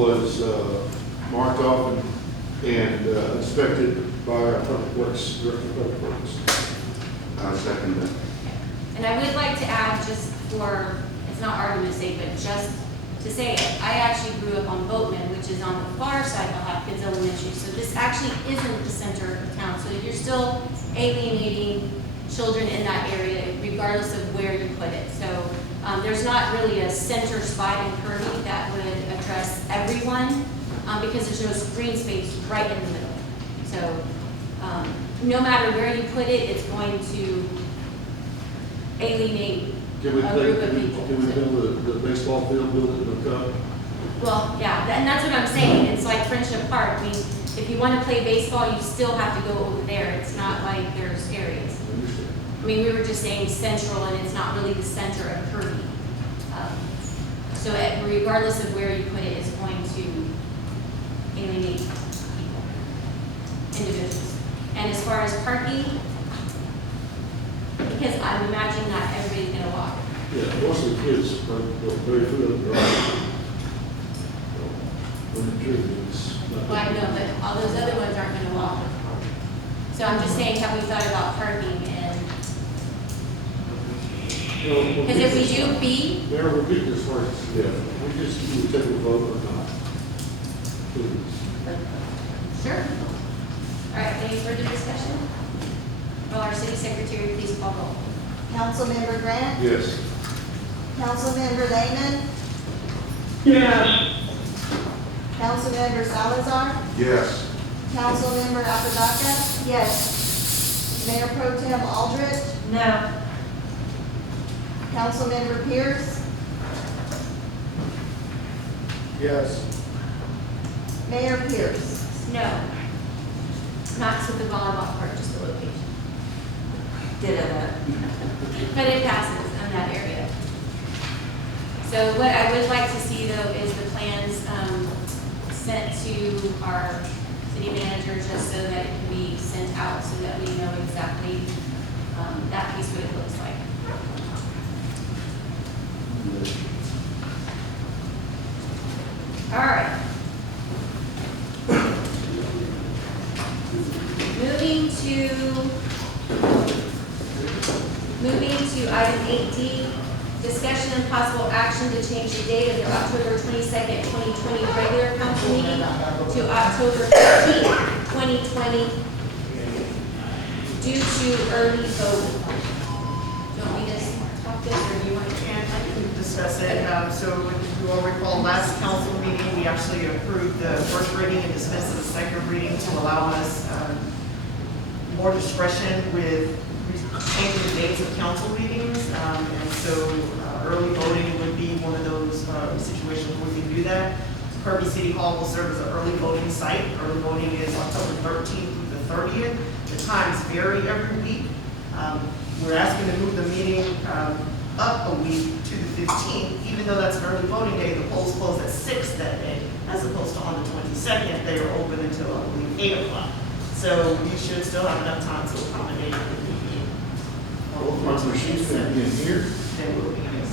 was marked off and inspected by our Public Works, Director of Public Works. I second that. And I would like to add, just for, it's not argument's sake, but just to say it, I actually grew up on Boatman, which is on the far side of Hopkins Elementary. So this actually isn't the center of town. So you're still alienating children in that area, regardless of where you put it. So there's not really a center spot in Kirby that would address everyone, because there's no green space right in the middle. So no matter where you put it, it's going to alienate Can we a group of people. Can we build the baseball field, build it in the cup? Well, yeah, and that's what I'm saying. It's like Friendship Park. I mean, if you want to play baseball, you still have to go over there. It's not like there's areas. I mean, we were just saying central, and it's not really the center of Kirby. So regardless of where you put it, it's going to alienate people, individuals. And as far as parking, because I'm imagining not everybody's going to walk. Yeah, most of the kids are very few of them drive. Well, I know, but all those other ones aren't going to walk. So I'm just saying, have we thought about parking? And because if we do B, Mayor, we'll get this first. Yeah, we just need to take a vote or not. Please. sure. All right, any further discussion? Will our city secretary please call roll? Councilmember Grant? Yes. Councilmember Lehman? Yes. Councilmember Salazar? Yes. Councilmember Apodaca? Yes. Mayor Pro Tem Aldrich? No. Councilmember Pierce? Yes. Mayor Pierce? No. Not to the volleyball court, just the location. Ditto that. But it passes in that area. So what I would like to see though is the plans sent to our city manager, just so that it can be sent out so that we know exactly that piece what it looks like. All right. Moving to item 8D, discussion and possible action to change the date of the October 22nd, 2020 regular council meeting to October 15th, 2020 due to early voting. Do you want me to talk this, or do you want to? I can discuss it. So if you all recall, last council meeting, we actually approved the first reading and dismissed the second reading to allow us more discretion with changing the dates of council meetings. And so early voting would be one of those situations where we can do that. Kirby City Hall will serve as an early voting site. Early voting is October 13th through the 30th. The times vary every week. We're asking to move the meeting up a week to the 15th, even though that's an early voting day. The polls close at 6 that day, as opposed to on the 22nd, they are open until, I believe, 8 o'clock. So we should still have enough time to accommodate the meeting. Well, my machine's gonna be in here. They will be in this.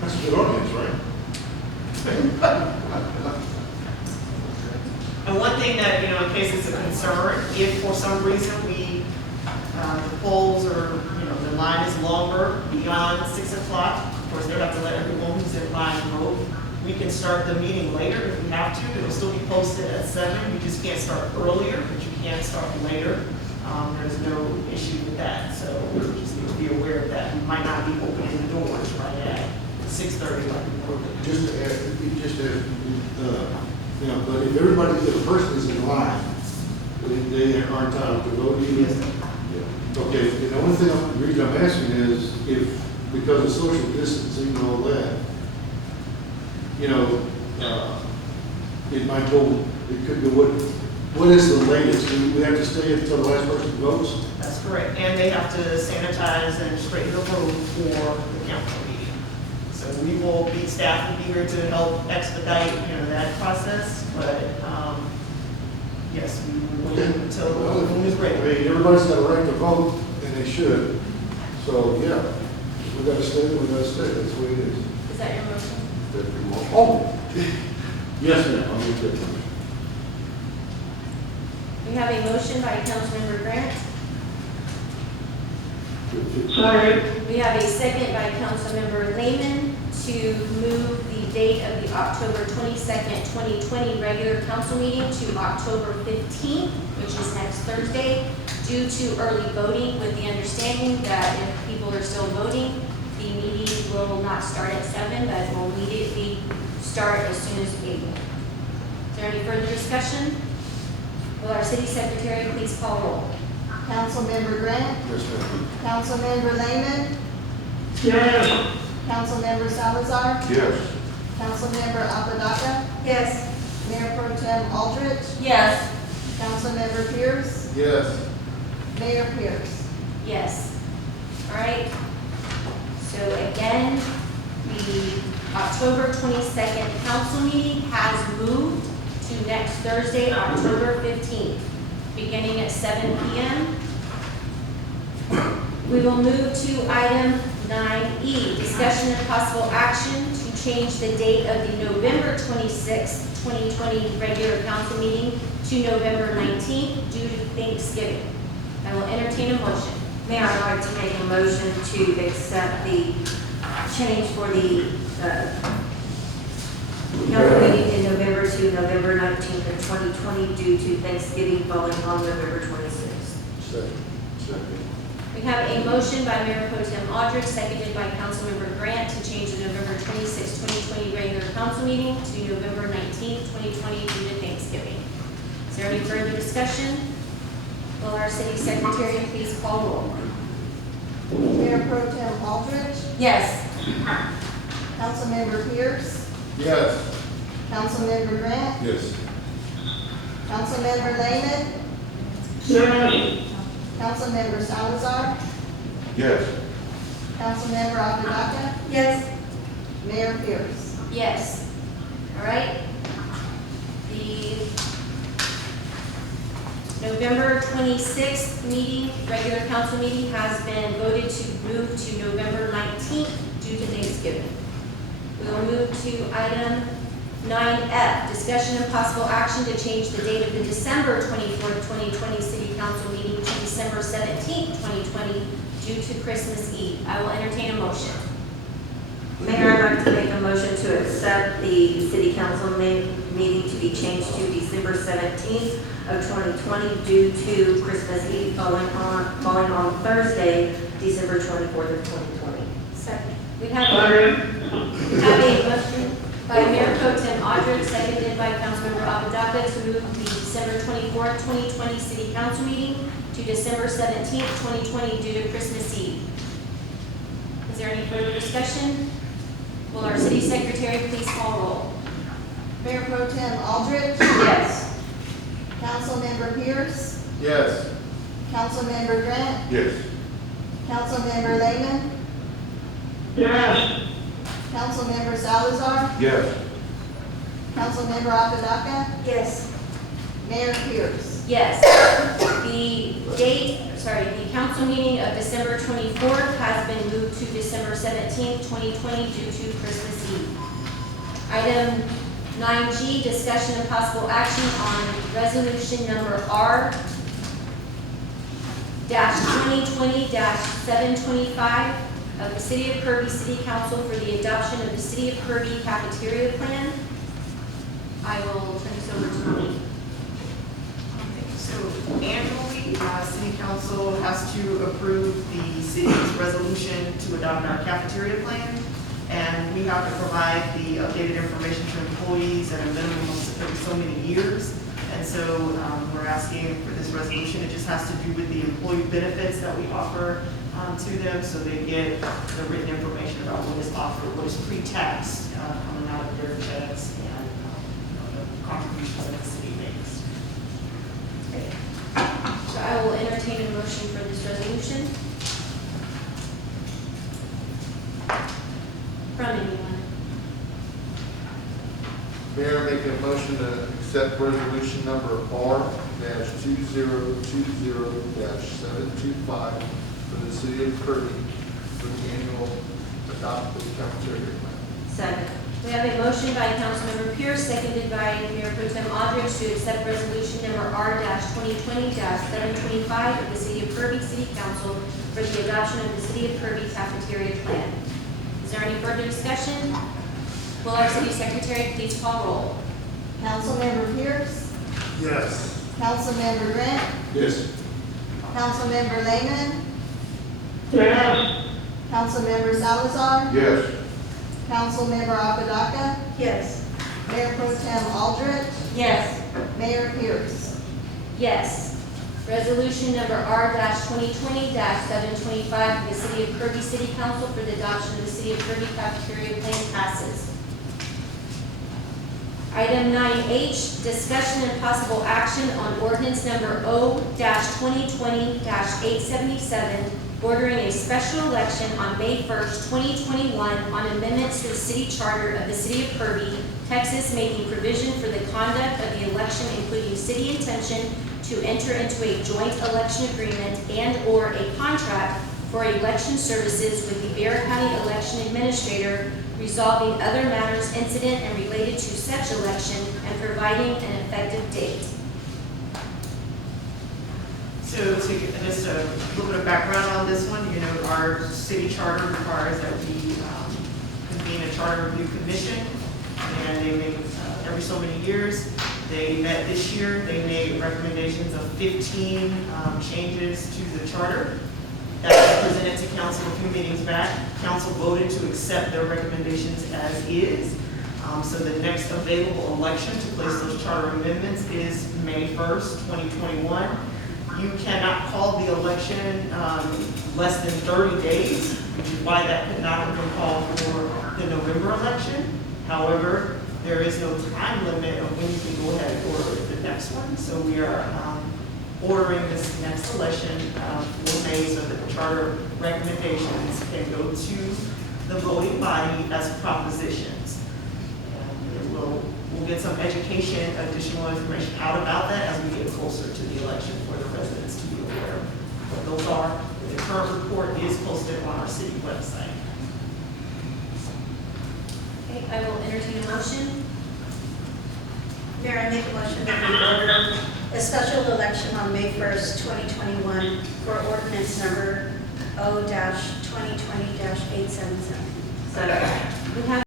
That's a good audience, right? And one thing that, in case it's a concern, if for some reason the polls or, the line is longer beyond 6 o'clock, of course, they have to let everyone who's in line vote. We can start the meeting later if we have to. It'll still be posted at 7. You just can't start earlier, but you can start later. There's no issue with that. So we just need to be aware of that. We might not be opening the doors right at 6:30 like we were. Just to add, but if if a person is in line, they are entitled to vote even. Yes, sir. Okay, and the only thing, the reason I'm asking is if, because of social distancing and all that, it might go, it could go, what is the latest? Do we have to stay until the last person votes? That's correct. And they have to sanitize and straighten the room for the council meeting. So we will be, staff will be here to help expedite, that process. But, yes, we will wait until the room is I ready. mean, everybody's got a right to vote, and they should. So, yeah, if we gotta stay, we gotta stay. That's the way it is. Is that your motion? Oh, Yes, ma'am, I'll make that motion. We have a motion by Councilmember Grant. Second. We have a second by Councilmember Lehman to move the date of the October 22nd, 2020 regular council meeting to October 15th, which is next Thursday, due to early voting, with the understanding that if people are still voting, the meeting will not start at 7, but will immediately start as soon as able. Is there any further discussion? Will our city secretary please call roll? Councilmember Grant, Yes, ma'am. Councilmember Lehman, Yes. Councilmember Salazar, Yes. Councilmember Apodaca, Yes. Mayor Pro Tem Aldrich, Yes. Councilmember Pierce, Yes. Mayor Pierce. Yes. All right. So again, the October 22nd council meeting has moved to next Thursday, October 15th, beginning at 7 p.m. We will move to item 9E, discussion and possible action to change the date of the November 26th, 2020 regular council meeting to November 19th due to Thanksgiving. I will entertain a motion. Mayor, I'd like to make a motion to accept the change for the council meeting in November to November 19th of 2020 due to Thanksgiving falling on November 26th. Second. Second. We have a motion by Mayor Pro Tem Aldrich, seconded by Councilmember Grant, to change the November 26, 2020 regular council meeting to November 19, 2020 due to Thanksgiving. Is there any further discussion? Will our city secretary please call roll? Mayor Pro Tem Aldrich, Yes. Councilmember Pierce, Yes. Councilmember Grant, Yes. Councilmember Lehman, Yes. Councilmember Salazar, Yes. Councilmember Apodaca, Yes. Mayor Pierce. Yes. All right. The November 26th meeting, regular council meeting, has been voted to move to November 19th due to Thanksgiving. We will move to item 9F, discussion and possible action to change the date of the December 24th, 2020 city council meeting to December 17th, 2020 due to Christmas Eve. I will entertain a motion. Mayor, I'd like to make a motion to accept the city council meeting to be changed to December 17th of 2020 due to Christmas Eve falling on Thursday, December 24th of 2020. Second. We have Second. a motion by Mayor Pro Tem Aldrich, seconded by Councilmember Apodaca, to move the December 24th, 2020 city council meeting to December 17th, 2020 due to Christmas Eve. Is there any further discussion? Will our city secretary please call roll? Mayor Pro Tem Aldrich, Yes. Councilmember Pierce, Yes. Councilmember Grant, Yes. Councilmember Lehman, Yes. Councilmember Salazar, Yes. Councilmember Apodaca, Yes. Mayor Pierce. Yes. The council meeting of December 24th has been moved to December 17th, 2020 due to Christmas Eve. Item 9G, discussion and possible action on resolution number R-2020-725 of the City of Kirby City Council for the adoption of the City of Kirby cafeteria plan. I will turn this over to Monique. So annually, city council has to approve the city's resolution to adopt our cafeteria plan. And we have to provide the updated information to employees at a minimum of every so many years. And so we're asking for this resolution. It just has to do with the employee benefits that we offer to them. So they get the written information about what is offered, what is pre-taxed coming out of their checks and the contributions that the city makes. So I will entertain a motion for this resolution. From anyone. Mayor, make a motion to accept resolution number R-2020-725 for the city of Kirby for the annual adopted cafeteria plan. Second. We have a motion by Councilmember Pierce, seconded by Mayor Pro Tem Aldridge to accept resolution number R-2020-725 of the City of Kirby City Council for the adoption of the City of Kirby cafeteria plan. Is there any further discussion? Will our city secretary please call roll? Councilmember Pierce, Yes. Councilmember Grant, Yes. Councilmember Lehman, Yes. Councilmember Salazar, Yes. Councilmember Apodaca, Yes. Mayor Pro Tem Aldrich, Yes. Mayor Pierce. Yes. Resolution number R-2020-725 of the City of Kirby City Council for the adoption of the City of Kirby cafeteria plan passes. Item 9H, discussion and possible action on ordinance number O-2020-877, ordering a special election on May 1st, 2021, on amendments to the city charter of the City of Kirby, Texas, making provision for the conduct of the election, including city intention to enter into a joint election agreement and/or a contract for election services with the Bear County Election Administrator, resolving other matters incident and related to such election, and providing an effective date. So to get just a little bit of background on this one, you know, our city charter requires that we convene a charter review commission, and they make, every so many years, they met this year, they made recommendations of 15 changes to the charter that was presented to council a few meetings back. Council voted to accept their recommendations as is. So the next available election to place those charter amendments is May 1st, 2021. You cannot call the election less than 30 days, which is why that could not have been called for the November election. However, there is no time limit of when you can go ahead and order the next one. So we are ordering this next election for May so that the charter recommendations can go to the voting body as propositions. And we'll get some education, additional information out about that as we get closer to the election for the residents to be aware of what those are. The current report is posted on our city website. Okay, I will entertain a motion. Mayor, I make a motion that we order a special election on May 1st, 2021 for ordinance number O-2020-877. Second. We have